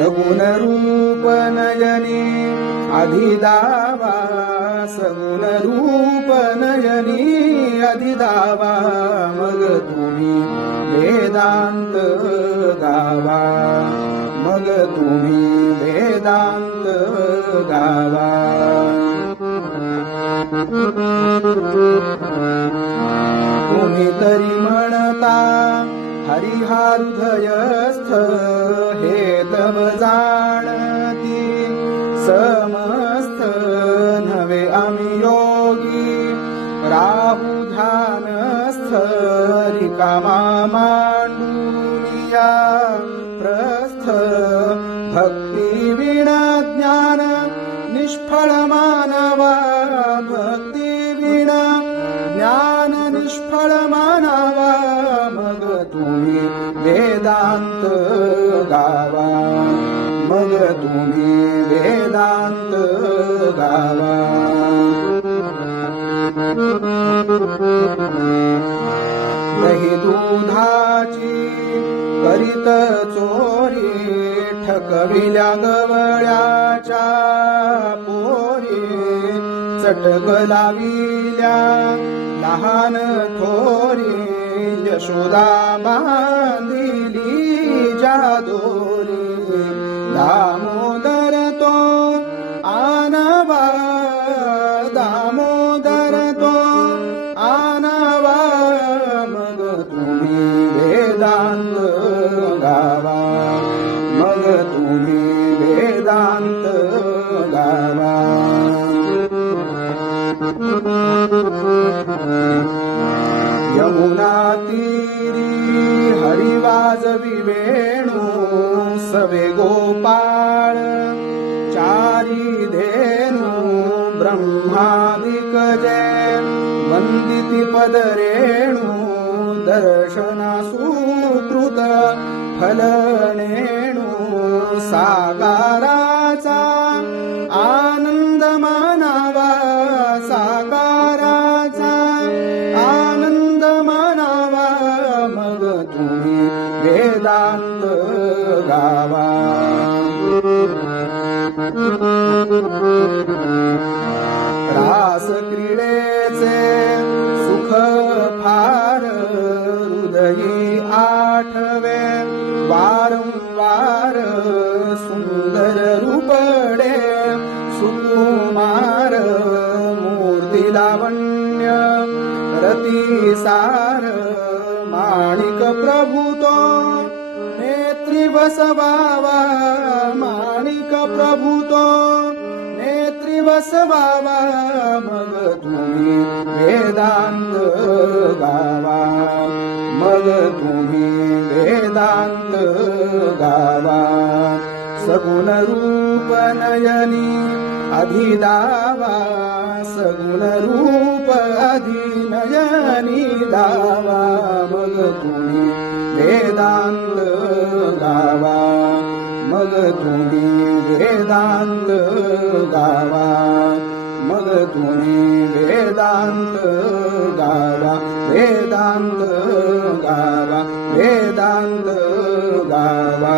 सगुण रूप नयनी अधिदावा सगुण रूप नयनी अधिदावा मग तुम्ही वेदांत गावा मग तुम्ही वेदांत गावा तुम्ही तरी म्हणता हरिहा हृदयस्थ हे तव जाणती समस्त नवे आम्ही योगी राहू ध्यानस्थ रिकामा मांडूनिया प्रस्थ भक्ती विना ज्ञान निष्फळ मानवा भक्ती विना ज्ञान निष्फळ मानावा मग तुम्ही वेदांत गावा मग तुम्ही वेदांत गावा दही दुधाची करीत चोरी ठकविल्या गवळ्याच्या पोरी चटक लाविल्या लहान थोरी यशोदा बांधिली जादोरी दामोदर तो आनवा दामोदर तो आनवा मग तुम्ही वेदांत गावा मग तुम्ही वेदांत गावा यमुना तीरी हरी वाजवी वेणू सवे गोपाळ चारी धेनू ब्रह्मादिक जय वंदिती पदरेणू दर्शना सुकृत फलनेणू साकाराचा आनंद मानावा साकाराचा आनंद मानावा मग तुम्ही वेदांत गावा रास क्रीडेचे सुख फार हृदयी आठवे वारंवार सुंदर रूपडे सुकुमार मूर्ती लावण्य रतिसार माणिक प्रभुतो नेत्री बसवावा माणिक प्रभुतो नेत्री बसवावा मग तुम्ही वेदांत गावा मग तुम्ही वेदांत गावा सगुण रूप नयनी अधिदावा सगुण रूप अधिनयनी दावा मग तुम्ही वेदांत गावा मग तुम्ही वेदांत गावा मग तुम्ही वेदांत गावा वेदांत गावा वेदांत गावा